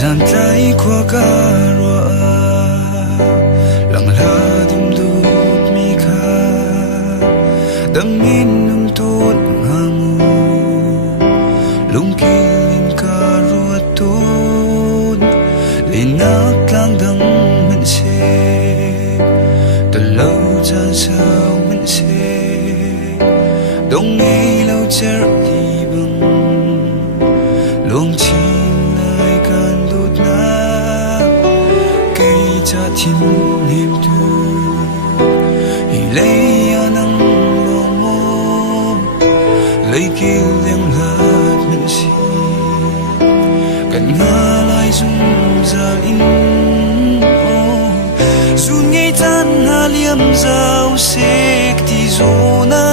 Gian tay qua carua lặng la đum đút mi kha đâm in nung tốt hamu lung kilin carua tốt lên nát lang đắng mình sẽ từ lâu gian sao mình sẽ đông ngay lâu chờ đi bằng luồng chim lại can đốt na cây cha thiên niềm tu hi lấy anang luồng mô lấy kêu lên hạt mình si cần ngã lại dung ra in dù ngày tan hà liêm giao sek ti zona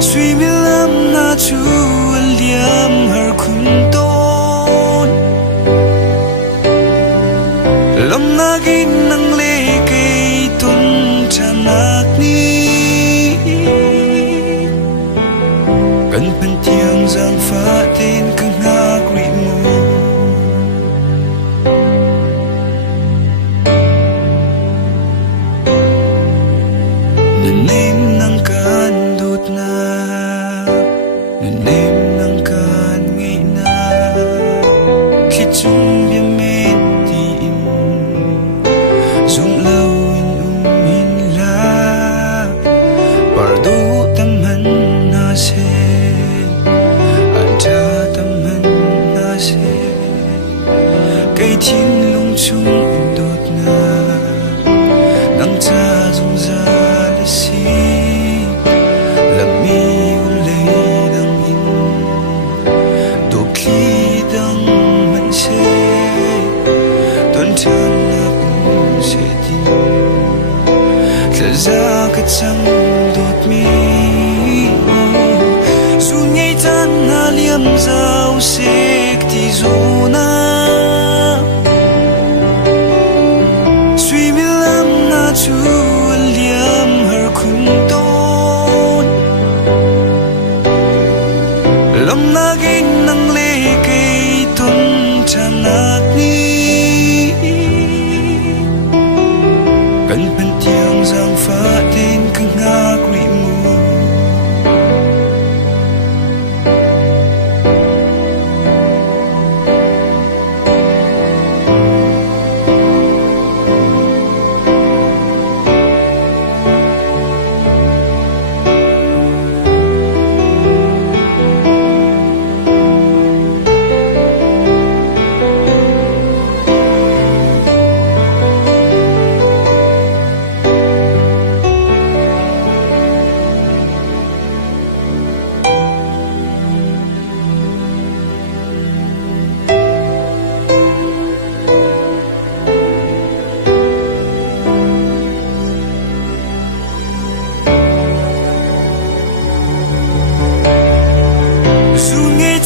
suy mi lam na chu liam har khun ton lam na gin nang le cây tun chanak ni cần pen tiang giang pha tên căng ngạc ri mu nem nang kan dut na nem nang kan ngay na khi chung bia men ti in dung lâu in in la par du tâm han na se an cha tâm han na se cây thiên lung chung dut na nang cha dung ra si làm mi lấy đăng in đôi khi đăng mình sẽ tuân chân áp sẽ tin thật ra cái chẳng đột mi dù ngày tan hà liêm giao sẽ thì dù na suy mi làm na chu lam na gin nang le cây tun chanak ni cần pen tiang giang pha tên căng ngạc ri mu dù ngày